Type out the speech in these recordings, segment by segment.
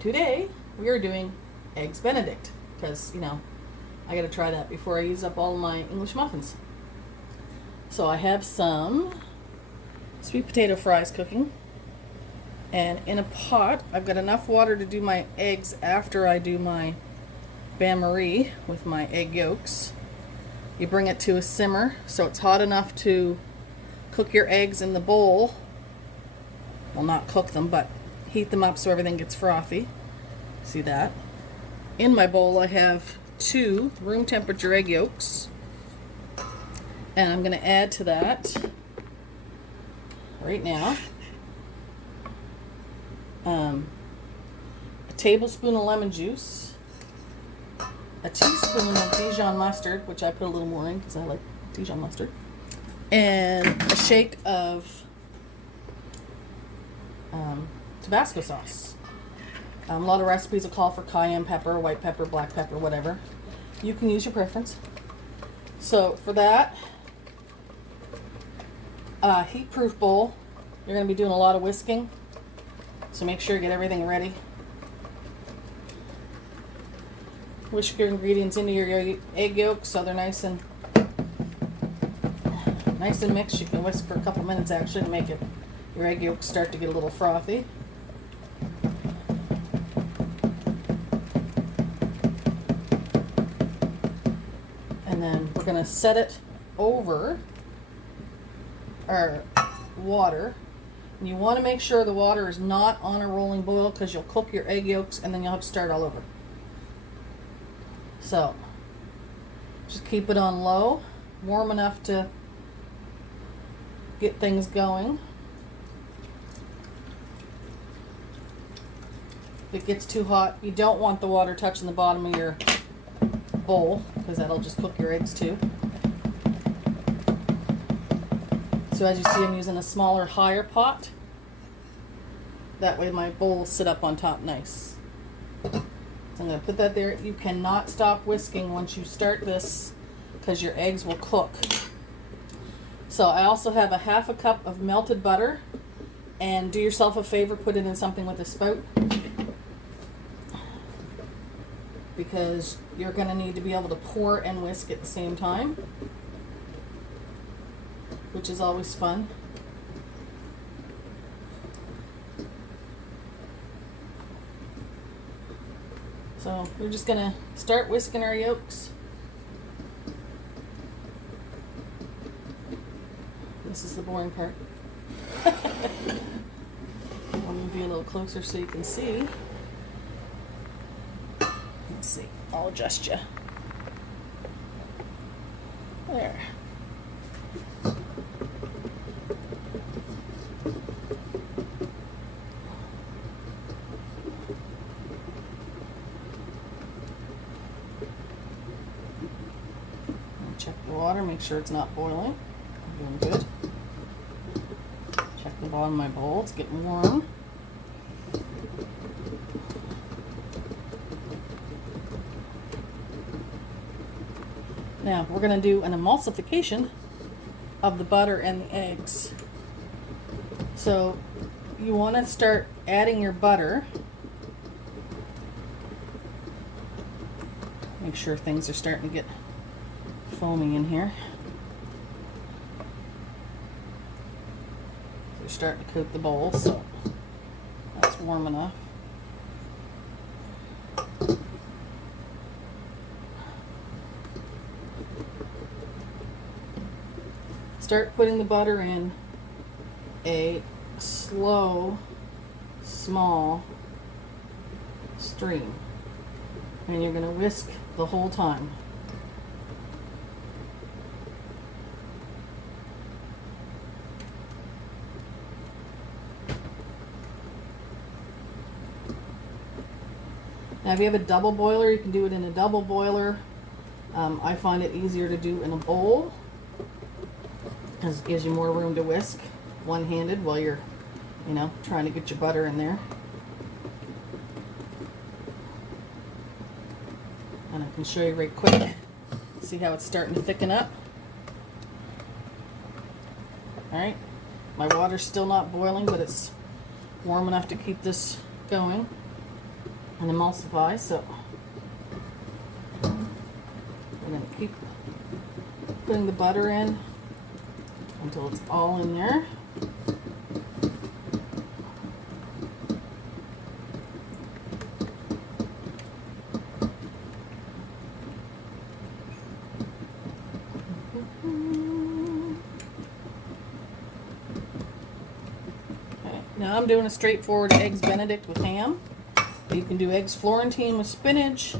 today we are doing eggs Benedict because, you know, I got to try that before I use up all my English muffins. So I have some sweet potato fries cooking, and in a pot I've got enough water to do my eggs after I do my bain-marie with my egg yolks. You bring it to a simmer so it's hot enough to cook your eggs in the bowl. Well, not cook them, but heat them up so everything gets frothy. See that? In my bowl I have 2 room temperature egg yolks, and I'm going to add to that right now a tablespoon of lemon juice, a teaspoon of Dijon mustard, which I put a little more in because I like Dijon mustard, and a shake of Tabasco sauce. A lot of recipes will call for cayenne pepper, white pepper, black pepper, whatever. You can use your preference. So for that, heat-proof bowl, you're going to be doing a lot of whisking, so make sure you get everything ready. Whisk your ingredients into your egg yolks so they're nice and mixed. You can whisk for a couple minutes actually to make your egg yolks start to get a little frothy. And then we're going to set it over our water. And you want to make sure the water is not on a rolling boil because you'll cook your egg yolks and then you'll have to start all over. So just keep it on low, warm enough to get things going. If it gets too hot, you don't want the water touching the bottom of your bowl because that'll just cook your eggs too. So as you see, I'm using a smaller, higher pot. That way my bowl will sit up on top nice. So I'm going to put that there. You cannot stop whisking once you start this because your eggs will cook. So I also have a half a cup of melted butter, and do yourself a favor, put it in something with a spout because you're going to need to be able to pour and whisk at the same time, which is always fun. So we're just going to start whisking our yolks. This is the boring part. I'll move you a little closer so you can see. Let's see. I'll adjust you. There. Check the water, make sure it's not boiling. I'm doing good. Check the bottom of my bowl, it's getting warm. Now we're going to do an emulsification of the butter and the eggs. So you want to start adding your butter. Make sure things are starting to get foamy in here. They're starting to coat the bowl, so that's warm enough. Start putting the butter in a slow, small stream, and you're going to whisk the whole time. Now, if you have a double boiler, you can do it in a double boiler. I find it easier to do in a bowl because it gives you more room to whisk one-handed while you're, you know, trying to get your butter in there. And I can show you right quick. See how it's starting to thicken up? Alright, my water's still not boiling, but it's warm enough to keep this going. and emulsify. So we're going to keep putting the butter in until it's all in there. Now I'm doing a straightforward eggs Benedict with ham. You can do eggs Florentine with spinach.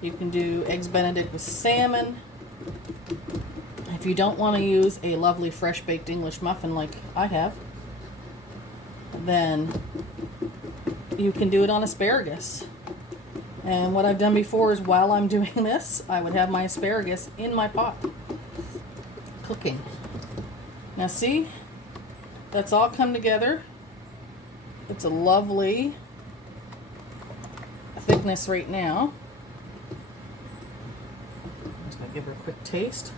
You can do eggs Benedict with salmon. If you don't want to use a lovely fresh baked English muffin like I have, then you can do it on asparagus. And what I've done before is while I'm doing this, I would have my asparagus in my pot cooking. Now see, that's all come together. It's a lovely thickness right now. I'm just going to give her a quick taste.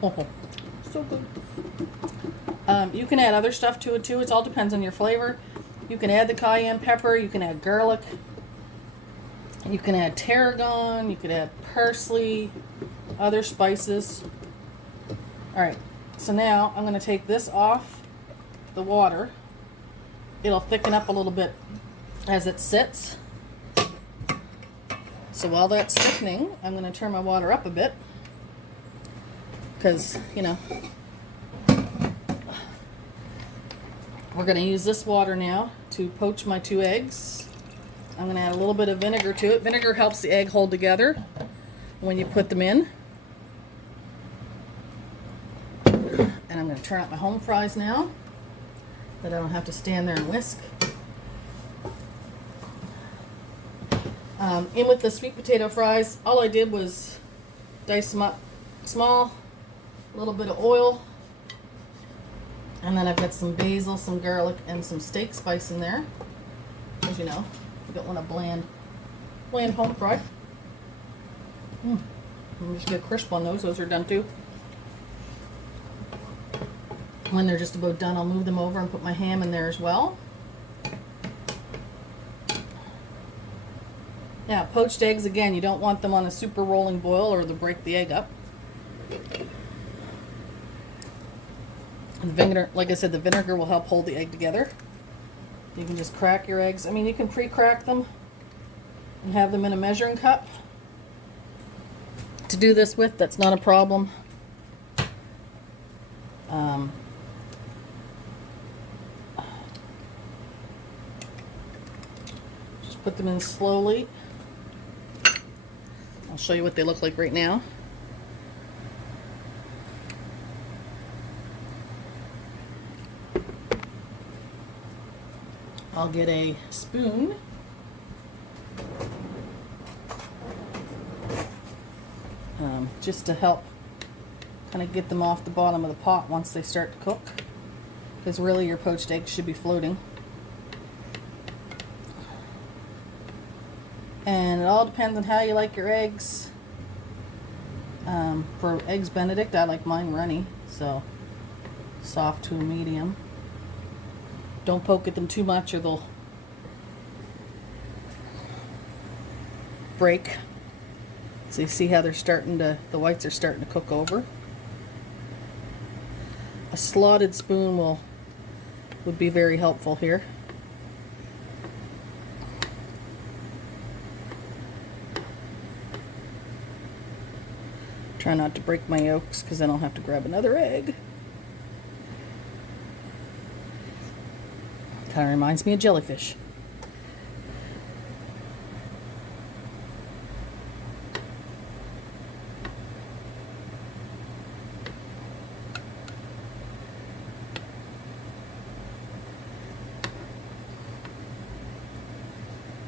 Oh, so good. You can add other stuff to it too. It all depends on your flavor. You can add the cayenne pepper. You can add garlic. You can add tarragon. You could add parsley, other spices. Alright, so now I'm going to take this off the water. It'll thicken up a little bit as it sits. So while that's thickening, I'm going to turn my water up a bit. Because, you know, we're going to use this water now to poach my 2 eggs. I'm going to add a little bit of vinegar to it. Vinegar helps the egg hold together when you put them in. And I'm going to turn up my home fries now, that I don't have to stand there and whisk. In with the sweet potato fries, all I did was dice them up small, a little bit of oil, and then I've got some basil, some garlic, and some steak spice in there. As you know, you don't want a bland home fry. I'm just get a crisp on those. Those are done too. When they're just about done, I'll move them over and put my ham in there as well. Now, poached eggs, again, you don't want them on a super rolling boil or they'll break the egg up. And the vinegar, like I said, the vinegar will help hold the egg together. You can just crack your eggs. I mean, you can pre-crack them and have them in a measuring cup to do this with. That's not a problem. Just put them in slowly. I'll show you what they look like right now. I'll get a spoon. Just to help kind of get them off the bottom of the pot once they start to cook. Because really your poached eggs should be floating. And it all depends on how you like your eggs. For eggs Benedict, I like mine runny, so soft to a medium. Don't poke at them too much or they'll break. So you see how they're starting to, the whites are starting to cook over. A slotted spoon would be very helpful here. Try not to break my yolks because then I'll have to grab another egg. Kind of reminds me of jellyfish.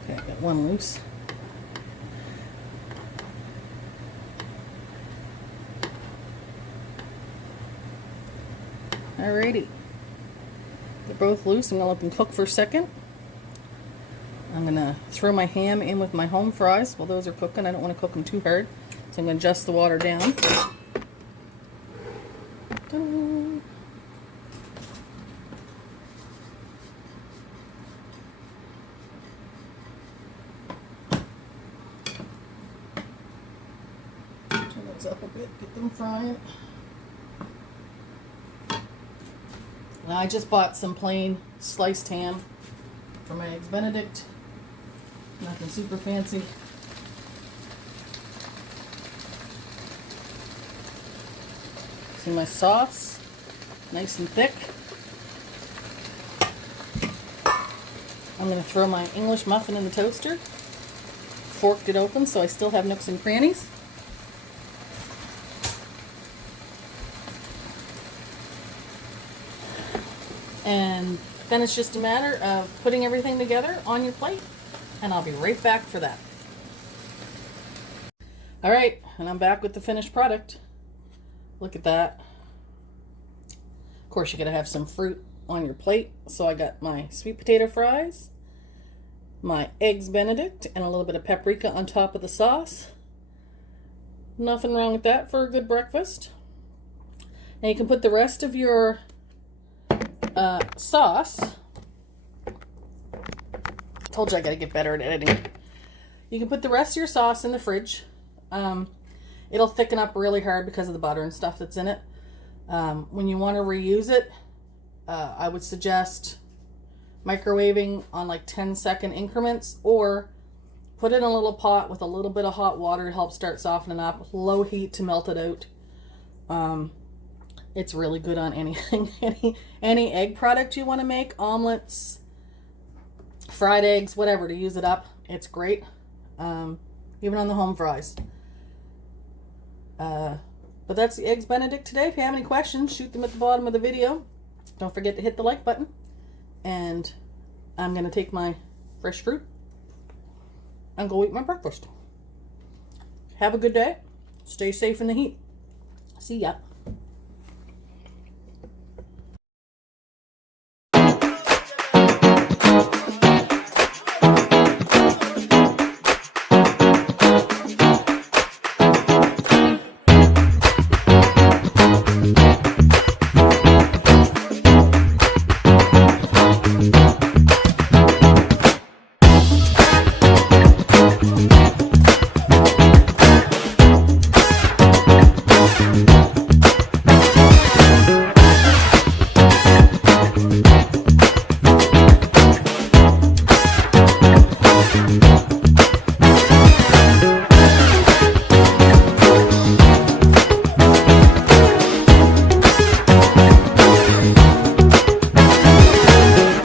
Okay, I got one loose. Alrighty. They're both loose. I'm going to let them cook for a second. I'm going to throw my ham in with my home fries while those are cooking. I don't want to cook them too hard, so I'm going to adjust the water down. those up a bit, get them frying. Now I just bought some plain sliced ham for my Eggs Benedict. Nothing super fancy. See my sauce, nice and thick. I'm going to throw my English muffin in the toaster. Forked it open so I still have nooks and crannies. And then it's just a matter of putting everything together on your plate, and I'll be right back for that. All right, and I'm back with the finished product. Look at that. Of course, you gotta have some fruit on your plate. So I got my sweet potato fries, my Eggs Benedict, and a little bit of paprika on top of the sauce. Nothing wrong with that for a good breakfast. Now you can put the rest of your sauce. Told you I gotta get better at editing. You can put the rest of your sauce in the fridge. It'll thicken up really hard because of the butter and stuff that's in it. When you want to reuse it, I would suggest microwaving on like 10-second increments, or put it in a little pot with a little bit of hot water to help start softening up. Low heat to melt it out. It's really good on anything, any egg product you want to make, omelets, fried eggs, whatever, to use it up. It's great, even on the home fries. But that's the Eggs Benedict today. If you have any questions, shoot them at the bottom of the video. Don't forget to hit the like button. And I'm going to take my fresh fruit and go eat my breakfast. Have a good day. Stay safe in the heat. See ya.